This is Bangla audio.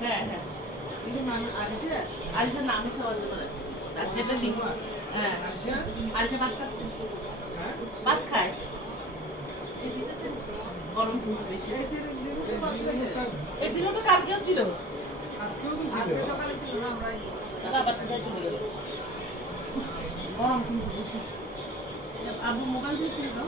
হ্যাঁ হ্যাঁ আরিসা নামে খাওয়ার জন্য যেটা দিব হ্যাঁ আরিসা ভাত খাচ্ছে ভাত খায় গরম কিন্তু বেশি এসিল তো কালকেও ছিল আজকে সকালে ছিল না আমরা আবার কোথায় চলে গেল গরম কিন্তু বেশি আবু মোবাইল দিয়েছিল তো